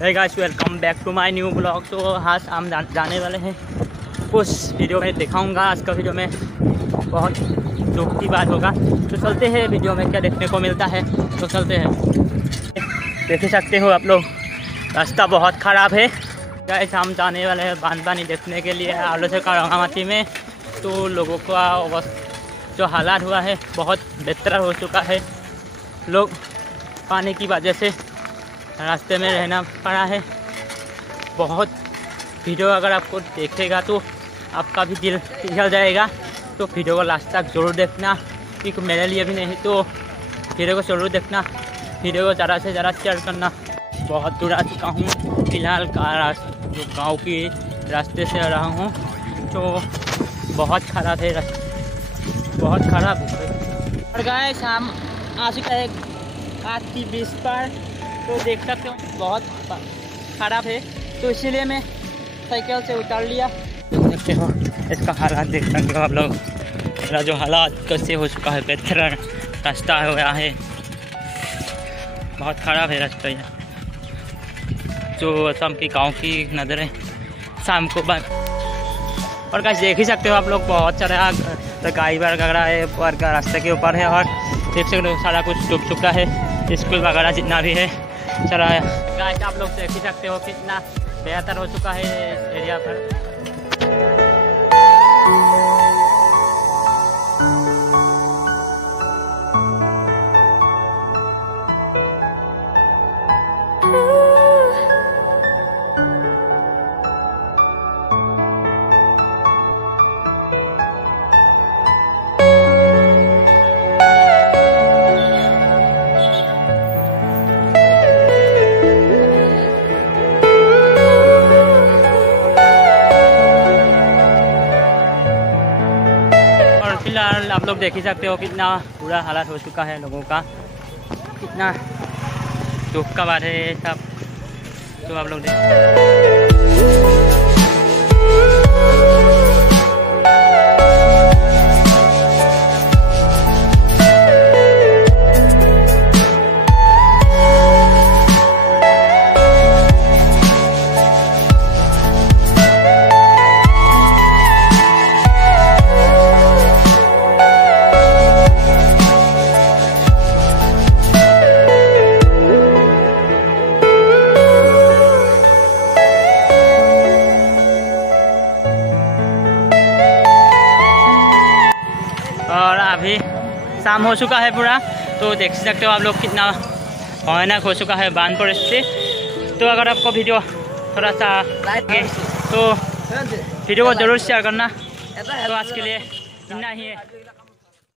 Hey guys, welcome back to my new blog. तो आज हम जाने वाले हैं, कुछ वीडियो में दिखाऊंगा। आज का वीडियो में बहुत दुख की बात होगा। तो चलते हैं वीडियो में क्या देखने को मिलता है, तो चलते हैं। देख ही सकते हो आप लोग, रास्ता बहुत ख़राब है। गाइस, हम जाने वाले हैं बांधपानी देखने के लिए आलोचक रंगामाटी में। तो लोगों का जो हालात हुआ है बहुत बेहतर हो चुका है। लोग पानी की वजह से रास्ते में रहना पड़ा है। बहुत वीडियो अगर आपको देखेगा तो आपका भी दिल पिघल जाएगा। तो वीडियो को लास्ट तक ज़रूर देखना, क्योंकि मेरे लिए भी नहीं तो वीडियो को ज़रूर देखना। वीडियो को ज़्यादा से ज़्यादा शेयर करना। बहुत दूर आ चुका हूँ, फिलहाल जो गाँव की रास्ते से आ रहा हूँ। तो बहुत ख़राब है, बहुत ख़राब है। और गाइस, हम आ चुका है 8 की 20 पर। तो देख सकते हो बहुत ख़राब है, तो इसीलिए मैं साइकिल से उतार लिया। देख सकते हो इसका हालात, देख सकते हो आप लोग। मेरा जो हालात कैसे हो चुका है, बेहतर रास्ता हो गया है। बहुत ख़राब है रास्ता ये, जो असम की गाँव की नज़रें शाम को बंद। और गाइस, देख ही सकते हो आप लोग, बहुत सारा गाय वगैरह है और रास्ते के ऊपर है। और देख सकते हो सारा कुछ डूब चुका है, स्कूल वगैरह जितना भी है चला है। गाइस, आप लोग देख ही सकते हो कितना बेहतर हो चुका है इस एरिया पर। फिलहाल आप लोग देख ही सकते हो कितना बुरा हालात हो चुका है लोगों का, कितना दुख का बात है ये सब। तो आप लोग और अभी शाम हो चुका है पूरा। तो देख सकते हो आप लोग कितना भयानक हो चुका है बांध परिस्थिति। तो अगर आपको वीडियो थोड़ा सा लगे तो वीडियो को ज़रूर शेयर करना। तो आज के लिए इतना ही है।